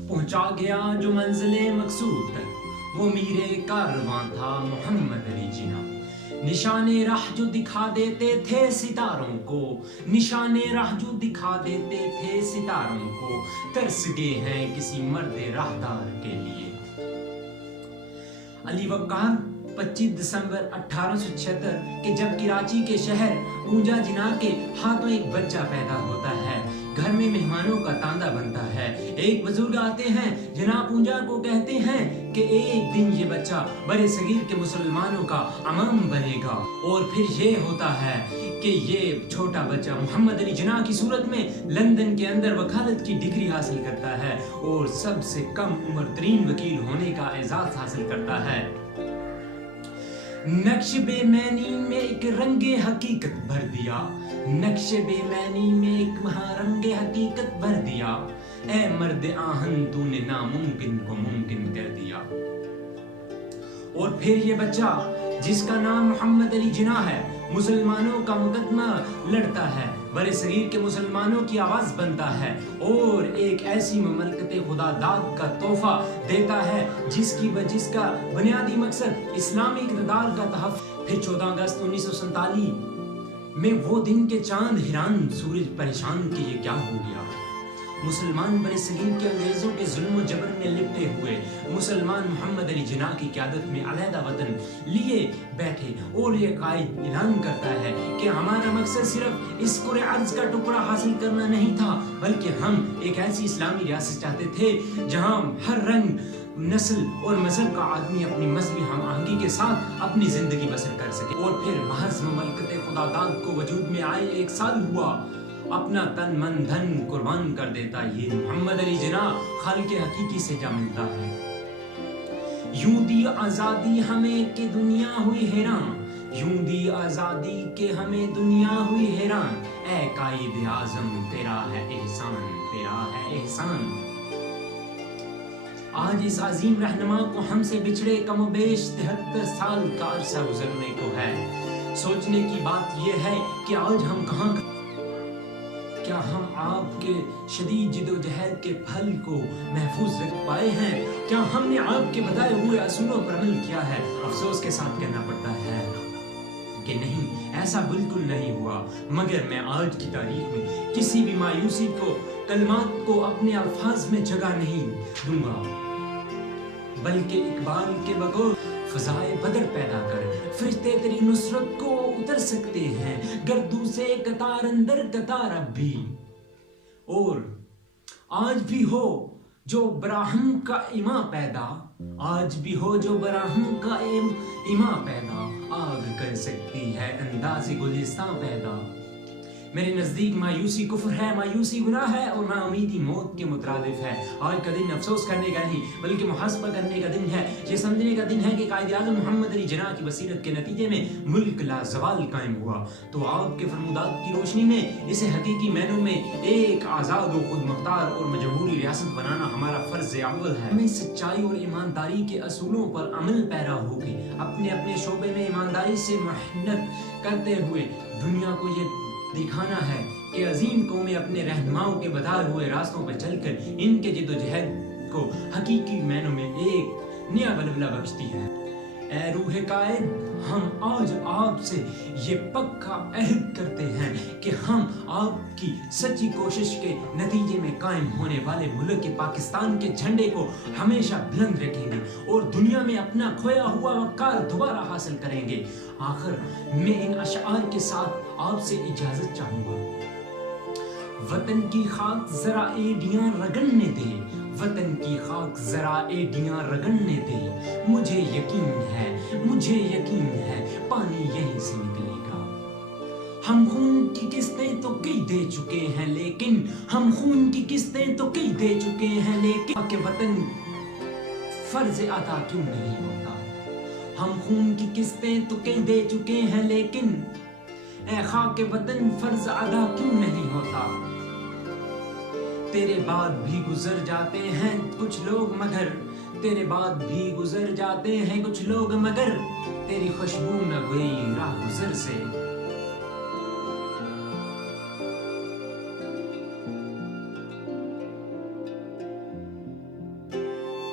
पहुंचा गया जो मंजिले मकसूद तक, वो मीरे कारवां था मोहम्मद अली जिना। निशाने राह जो दिखा देते थे सितारों को, निशाने राह जो दिखा देते थे सितारों को, तरस गए हैं किसी मर्द राहदार के लिए। अली वक़ार 25 दिसंबर 1876 के जब कराची के शहर पूंजा जिना के हाथों एक बच्चा पैदा होता है, घर में मेहमानों का तांता बनता है। एक बुजुर्ग आते हैं, जनाब पूंजा को कहते हैं कि एक दिन ये बच्चा बड़े सगीर के मुसलमानों का इमाम बनेगा। और फिर ये होता है कि ये छोटा बच्चा मोहम्मद अली जिना की सूरत में लंदन के अंदर वकालत की डिग्री हासिल करता है और सबसे कम उम्र तरीन वकील होने का एजाज हासिल करता है। नक्श बेमैनी में एक रंगे हकीकत भर दिया, नक्श बेमैनी में एक महारंगे हकीकत भर दिया, ऐ मर्द आहन तूने नामुमकिन को मुमकिन कर दिया। और फिर ये बच्चा जिसका नाम मोहम्मद अली जिना है, मुसलमानों का मुकदमा लड़ता है, बड़े सगीर के मुसलमानों की आवाज बनता है और एक ऐसी ममलकत खुदा दाद का तोहफा देता है जिसका बुनियादी मकसद इस्लामी इक़्तिदार का तहफ़्फ़ुज़। फिर 14 अगस्त 1947 में वो दिन के चांद हैरान, सूरज परेशान कि ये क्या हो गया। मुसलमान बड़े सगीर के अंग्रेजों के जुल्म जबर में लिपटे हुए मुसलमान मोहम्मद अली जिना की क़यादत में अलहदा वतन लिए बैठे और ये कायद ऐलान करता है कि हमारा मकसद सिर्फ इस कुरे अर्ज़ का टुकड़ा हासिल करना नहीं था, बल्कि हम एक ऐसी इस्लामी रियासत चाहते थे जहां हर रंग, नस्ल और मजहब का आदमी अपनी मजहबी हम आहंगी के साथ अपनी जिंदगी बसर कर सके। और फिर महज ममलकत खुदादाद को वजूद में आए 1 साल हुआ, अपना तन मन धन कुर्बान कर देता ये मोहम्मद अली जिना खालिक हकीकी से जा मिलता है। यूं दी आजादी हमें कि दुनिया हुई हैरान, यूं दी आजादी के हमें दुनिया हुई हैरान, ऐ कायद आज़म तेरा है एहसान, तेरा है एहसान। आज इस अजीम रहनुमा को हमसे बिछड़े कमोबेश 73 साल का अरसा गुजरने को है। सोचने की बात यह है कि आज हम कहाँ, क्या हम आपके शदीद जिदोजहद के फल को महफूज रख पाए हैं? क्या हमने आपके बताए हुए असूलों पर अमल किया है? अफसोस के साथ कहना पड़ता है कि नहीं, ऐसा बिल्कुल नहीं हुआ। मगर मैं आज की तारीख में किसी भी मायूसी को, कलमात को अपने अल्फाज में जगह नहीं दूंगा, बल्कि इकबाल के बगौर फजाए बदर पैदा कर, फरिश्ते तेरी नुसरत को उतर सकते हैं, गर्दू से कतार अंदर कतार अब भी। और आज भी हो जो ब्राह्म का इमा पैदा, आज भी हो जो ब्राह्म का इमा पैदा, आग कर सकती है अंदाज़े गुलिस्तां पैदा। मेरे नज़दीक मायूसी कुफ्र है, मायूसी गुनाह है और नाउमीदी मौत के मुतरादिफ है। आज का दिन अफसोस करने का नहीं बल्कि मुहासबा करने का दिन है। ये समझने का दिन है कि कायद आज़म मोहम्मद अली जिना की बसीरत के नतीजे में मुल्क लाजवाल कायम हुआ। तो आपके फरमुदात की रोशनी में इसे हकीकी मैनों में एक आज़ाद व खुद मुख्तार और मजबूरी रियासत बनाना हमारा फ़र्ज़ अव्वल है। हमें सच्चाई और ईमानदारी के असूलों पर अमल पैरा होकर अपने अपने शोबे में ईमानदारी से मेहनत करते हुए दुनिया को ये दिखाना है कि अजीम कौमें अपने रहनुमाओं के बताए हुए रास्तों पर चलकर इनके जिद्दोजहद को हकीकी मायनों में एक नया बलबला बख्शती है। ऐ रूह कायद, हम आज आपसे ये पक्का अहद करते हैं कि हम आपकी सच्ची कोशिश के नतीजे में कायम होने वाले मुल्क के पाकिस्तान के झंडे को हमेशा बुलंद रखेंगे और दुनिया में अपना खोया हुआ वक़ार दोबारा हासिल करेंगे। आखिर मैं इन अशआर के साथ आपसे इजाजत चाहूंगा। वतन की खाक जरा एडियां रगड़ने दे, वतन की खाक जरा एडियां रगड़ने दे, मुझे यकीन है पानी यहीं से निकलेगा। हम खून की किस्तें तो कई दे चुके हैं लेकिन, हम खून की किस्तें तो कई दे चुके हैं लेकिन के वतन फर्ज अदा क्यों नहीं होता। हम खून की किस्तें तो कई दे चुके हैं लेकिन, ऐ खाके वतन फर्ज अदा क्यों नहीं होता। तेरे बाद भी गुजर जाते हैं कुछ लोग मगर, तेरे बाद भी गुजर जाते हैं कुछ लोग मगर, तेरी खुशबू न गई राह गुजर से।